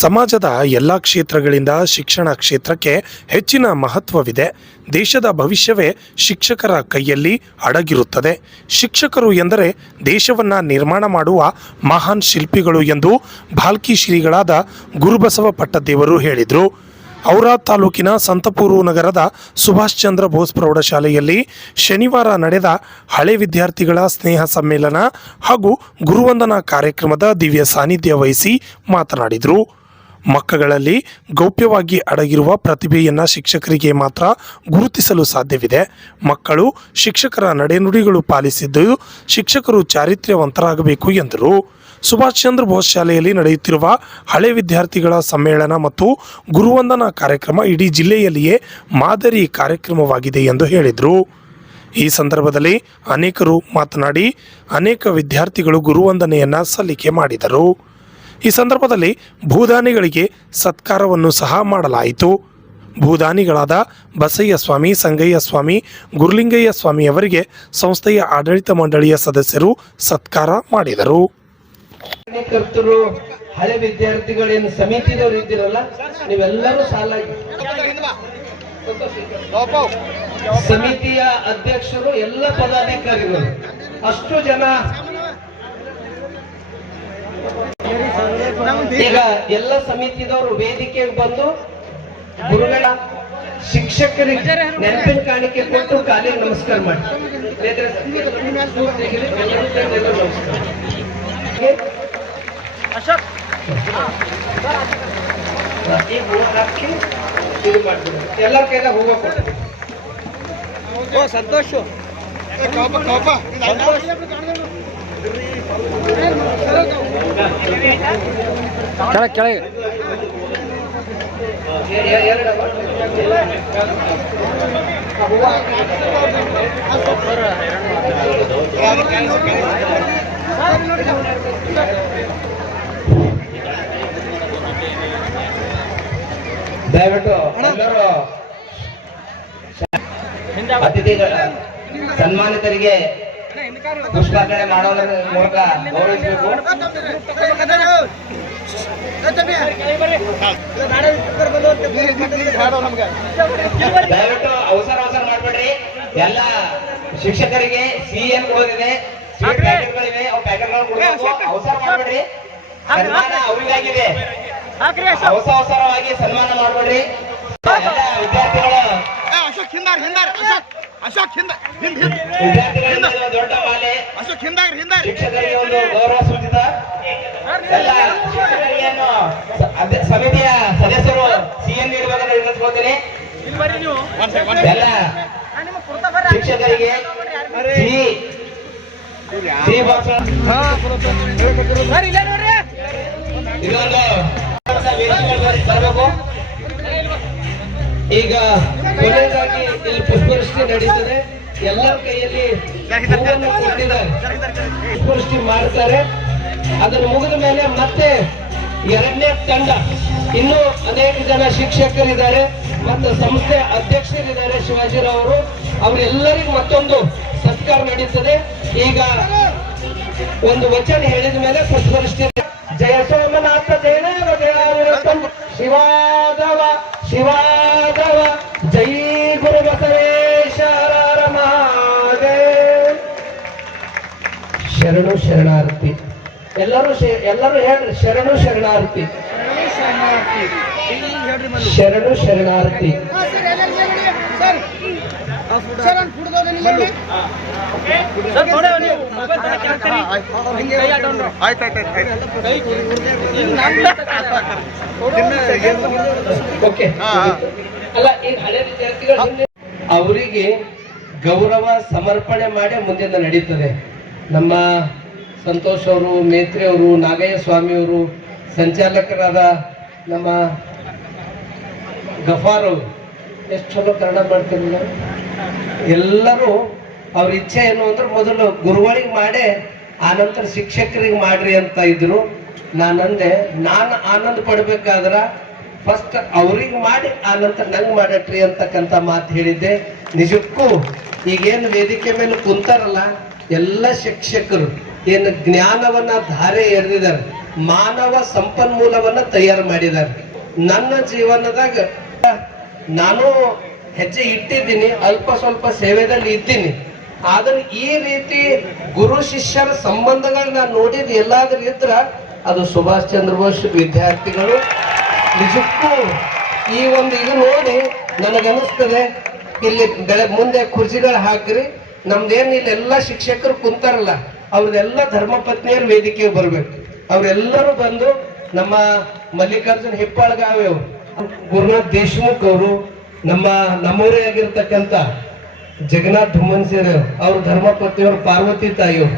ಸಮಾಜದ ಎಲ್ಲ ಕ್ಷೇತ್ರಗಳಿಂದ ಶಿಕ್ಷಣ ಕ್ಷೇತ್ರಕ್ಕೆ ಹೆಚ್ಚಿನ ಮಹತ್ವವಿದೆ. ದೇಶದ ಭವಿಷ್ಯವೇ ಶಿಕ್ಷಕರ ಕೈಯಲ್ಲಿ ಅಡಗಿರುತ್ತದೆ. ಶಿಕ್ಷಕರು ಎಂದರೆ ದೇಶವನ್ನು ನಿರ್ಮಾಣ ಮಾಡುವ ಮಹಾನ್ ಶಿಲ್ಪಿಗಳು ಎಂದು ಭಾಲ್ಕಿ ಶ್ರೀಗಳಾದ ಗುರುಬಸವ ಪಟ್ಟದೇವರು ಹೇಳಿದರು. ಔರಾದ್ ತಾಲೂಕಿನ ಸಂತಪೂರು ನಗರದ ಸುಭಾಷ್ ಚಂದ್ರ ಬೋಸ್ ಪ್ರೌಢಶಾಲೆಯಲ್ಲಿ ಶನಿವಾರ ನಡೆದ ಹಳೆ ವಿದ್ಯಾರ್ಥಿಗಳ ಸ್ನೇಹ ಸಮ್ಮೇಳನ ಹಾಗೂ ಗುರುವಂದನಾ ಕಾರ್ಯಕ್ರಮದ ದಿವ್ಯ ಸಾನ್ನಿಧ್ಯ ವಹಿಸಿ ಮಾತನಾಡಿದರು. ಮಕ್ಕಳಲ್ಲಿ ಗೌಪ್ಯವಾಗಿ ಅಡಗಿರುವ ಪ್ರತಿಭೆಯನ್ನು ಶಿಕ್ಷಕರಿಗೆ ಮಾತ್ರ ಗುರುತಿಸಲು ಸಾಧ್ಯವಿದೆ. ಮಕ್ಕಳು ಶಿಕ್ಷಕರ ನಡೆನುಡಿಗಳು ಪಾಲಿಸಿದ್ದು ಶಿಕ್ಷಕರು ಚಾರಿತ್ರ್ಯವಂತರಾಗಬೇಕು ಎಂದರು. ಸುಭಾಷ್ ಚಂದ್ರ ಬೋಸ್ ಶಾಲೆಯಲ್ಲಿ ನಡೆಯುತ್ತಿರುವ ಹಳೆ ವಿದ್ಯಾರ್ಥಿಗಳ ಸಮ್ಮೇಳನ ಮತ್ತು ಗುರುವಂದನಾ ಕಾರ್ಯಕ್ರಮ ಇಡೀ ಜಿಲ್ಲೆಯಲ್ಲಿಯೇ ಮಾದರಿ ಕಾರ್ಯಕ್ರಮವಾಗಿದೆ ಎಂದು ಹೇಳಿದರು. ಈ ಸಂದರ್ಭದಲ್ಲಿ ಅನೇಕರು ಮಾತನಾಡಿ ಅನೇಕ ವಿದ್ಯಾರ್ಥಿಗಳು ಗುರುವಂದನೆಯನ್ನು ಸಲ್ಲಿಕೆ ಮಾಡಿದರು. ಈ ಸಂದರ್ಭದಲ್ಲಿ ಭೂದಾನಿಗಳಿಗೆ ಸತ್ಕಾರವನ್ನು ಸಹ ಮಾಡಲಾಯಿತು. ಭೂದಾನಿಗಳಾದ ಬಸಯ್ಯ ಸ್ವಾಮಿ, ಸಂಗಯ್ಯ ಸ್ವಾಮಿ, ಗುರುಲಿಂಗಯ್ಯ ಸ್ವಾಮಿಯವರಿಗೆ ಸಂಸ್ಥೆಯ ಆಡಳಿತ ಮಂಡಳಿಯ ಸದಸ್ಯರು ಸತ್ಕಾರ ಮಾಡಿದರು. ಹಳೆ ವಿದ್ಯಾರ್ಥಿಗಳೇನು ಸಮಿತಿದವರು ಇದ್ದೀರಲ್ಲ, ನೀವೆಲ್ಲರೂ ಸಾಲಾಗಿ ಸಮಿತಿಯ ಅಧ್ಯಕ್ಷರು, ಎಲ್ಲ ಪದಾಧಿಕಾರಿಗಳು, ಅಷ್ಟು ಜನ ಈಗ ಎಲ್ಲ ಸಮಿತಿದವರು ವೇದಿಕೆಗೆ ಬಂದು ಗುರುಗಳ ಶಿಕ್ಷಕರಿಗೆ ನೆನಪಿನ ಕಾಣಿಕೆ ಕೊಟ್ಟು ಕಾಲಿಗೆ ನಮಸ್ಕಾರ ಮಾಡಿ. ಎಲ್ಲರ ಕೈದಾಗ ಹೂವ ಕೊಟ್ಟು ಸಂತೋಷ ಕೆಳಗೆ ದಯವಿಟ್ಟು ಎಲ್ಲರೂ ಅತಿಥಿಗಳ ಸನ್ಮಾನಿತರಿಗೆ ಪುಷ್ಪಾರ್ಪಣೆ ಮಾಡೋದ್ರ ಮೂಲಕ ಗೌರವಿಸಬೇಕು. ದಯವಿಟ್ಟು ಅವಸರ ಮಾಡ್ಬೇಡ್ರಿ. ಎಲ್ಲ ಶಿಕ್ಷಕರಿಗೆ ಸಿಎಂಗಳಿದೆ, ಪ್ಯಾಕೆಟ್ಗಳಿವೆ, ಅವು ಪ್ಯಾಕೆಟ್ಗಳು ಕೊಡಬೇಕು. ಅವಸರ ಮಾಡ್ಬೇಡ್ರಿ. ಸನ್ಮಾನ ಅವರಿಗಾಗಿದೆ. ಅವಸರವಾಗಿ ಸನ್ಮಾನ ಮಾಡ್ಬೇಡ್ರಿ. ಎಲ್ಲ ವಿದ್ಯಾರ್ಥಿಗಳು ದೊಡ್ಡ ಮಾಲೆ ಶಿಕ್ಷಕರಿಗೆ ಒಂದು ಗೌರವ ಸೂಚಿತ. ಎಲ್ಲ ಶಿಕ್ಷಕರಿಗೆಯನ್ನು ಸಮಿತಿಯ ಸದಸ್ಯರು ಸಿಎಂ ನೀಡಬೇಕಂತ ವಿನಂತಿಸ್ಕೊಳ್ತೀನಿ. ಎಲ್ಲ ಶಿಕ್ಷಕರಿಗೆ ಇದೊಂದು ಬರಬೇಕು. ಈಗ ಕೊನೆಯದಾಗಿ ಇಲ್ಲಿ ಪುಷ್ಪವೃಷ್ಟಿ ನಡೀತದೆ. ಎಲ್ಲರ ಕೈಯಲ್ಲಿ ಪುಷ್ಪವೃಷ್ಟಿ ಮಾಡ್ತಾರೆ. ಅದನ್ನು ಮುಗಿದ ಮೇಲೆ ಮತ್ತೆ ಎರಡನೇ ತಂಡ, ಇನ್ನೂ ಅನೇಕ ಜನ ಶಿಕ್ಷಕರಿದ್ದಾರೆ ಮತ್ತು ಸಂಸ್ಥೆ ಅಧ್ಯಕ್ಷರಿದ್ದಾರೆ ಶಿವಾಜಿರವರು, ಅವರೆಲ್ಲರಿಗೂ ಮತ್ತೊಂದು ಸತ್ಕಾರ ನಡೀತದೆ. ಈಗ ಒಂದು ವಚನ ಹೇಳಿದ ಮೇಲೆ ಪುಷ್ಪವೃಷ್ಟಿ. ಜಯ ಸೋಮನಾಥ ಶಿವಾದವ ಶಿವಾದವ ಜೈ ಗುರು ಬಸವೇಶ್ವರ ಮಹಾದೇವ್. ಶರಣು ಶರಣಾರ್ಥಿ. ಎಲ್ಲರೂ ಹೇಳ್ರಿ ಶರಣು ಶರಣಾರ್ಥಿ, ಶರಣು ಶರಣಾರ್ಥಿ. ಅಲ್ಲ, ಈಗ ಹಳೆ ವಿದ್ಯಾರ್ಥಿಗಳು ಅವರಿಗೆ ಗೌರವ ಸಮರ್ಪಣೆ ಮಾಡಿ ಮುಂದಿನ ನಡೀತದೆ. ನಮ್ಮ ಸಂತೋಷ್ ಅವರು, ಮೇತ್ರಿ ಅವರು, ನಾಗಯ್ಯ ಸ್ವಾಮಿಯವರು, ಸಂಚಾಲಕರಾದ ನಮ್ಮ ಗಫಾರ್ ಅವರು, ಎಷ್ಟು ಚಲೋ ಕನ್ನಡ ಮಾಡ್ತಿರಲಿಲ್ಲ. ಎಲ್ಲರೂ ಅವ್ರ ಇಚ್ಛೆ ಏನು ಅಂದ್ರೆ ಮೊದಲು ಗುರುಗಳಿಗೆ ಮಾಡಿ ಆನಂತರ ಶಿಕ್ಷಕರಿಗೆ ಮಾಡ್ರಿ ಅಂತ ಇದ್ರು. ನಾನಂದೆ, ನಾನು ಆನಂದ ಪಡ್ಬೇಕಾದ್ರ ಫಸ್ಟ್ ಅವ್ರಿಗೆ ಮಾಡಿ ಆನಂತರ ನಂಗೆ ಮಾಡಟ್ರಿ ಅಂತಕ್ಕಂಥ ಮಾತು ಹೇಳಿದ್ದೆ. ನಿಜಕ್ಕೂ ಈಗೇನು ವೇದಿಕೆ ಮೇಲೆ ಕುಂತಾರಲ್ಲ ಎಲ್ಲ ಶಿಕ್ಷಕರು ಏನು ಜ್ಞಾನವನ್ನ ಧಾರೆ ಎರೆದಿದ್ದಾರೆ. ಮಾನವ ಸಂಪನ್ಮೂಲವನ್ನ ತಯಾರು ಮಾಡಿದ್ದಾರೆ. ನನ್ನ ಜೀವನದಾಗ ನಾನು ಹೆಜ್ಜೆ ಇಟ್ಟಿದ್ದೀನಿ, ಅಲ್ಪ ಸ್ವಲ್ಪ ಸೇವೆದಲ್ಲಿ ಇದ್ದೀನಿ. ಆದ್ರೆ ಈ ರೀತಿ ಗುರು ಶಿಷ್ಯರ ಸಂಬಂಧಗಳನ್ನ ನೋಡಿದ್ ಎಲ್ಲಾದ್ರೂ ಇದ್ರ ಅದು ಸುಭಾಷ್ ಚಂದ್ರ ಬೋಸ್ ವಿದ್ಯಾರ್ಥಿಗಳು. ನಿಜಕ್ಕೂ ಈ ಒಂದು ಇದು ನೋಡಿ ನನಗನ್ನಿಸ್ತದೆ, ಇಲ್ಲಿ ಮುಂದೆ ಕುರ್ಚಿಗಳು ಹಾಕ್ರಿ, ನಮ್ದೇನ್ ಇಲ್ಲೆಲ್ಲ ಶಿಕ್ಷಕರು ಕುಂತಾರಲ್ಲ ಅವ್ರದೆಲ್ಲ ಧರ್ಮಪತ್ನಿಯರು ವೇದಿಕೆಗೆ ಬರ್ಬೇಕು. ಅವರೆಲ್ಲರೂ ಬಂದು ನಮ್ಮ ಮಲ್ಲಿಕಾರ್ಜುನ್ ಹೆಬ್ಬಾಳ್ಗಾವಿ ಅವರು, ಗುರುನಾಥ್ ದೇಶಮುಖ್ ಅವರು, ನಮ್ಮೂರೇ ಆಗಿರ್ತಕ್ಕಂಥ ಜಗನ್ನಾಥ್ ಧುಮ್ಮನ್ಸೇರ್ ಅವ್ರ ಧರ್ಮಪತ್ನಿಯವರು ಪಾರ್ವತಿ ತಾಯಿಯವರು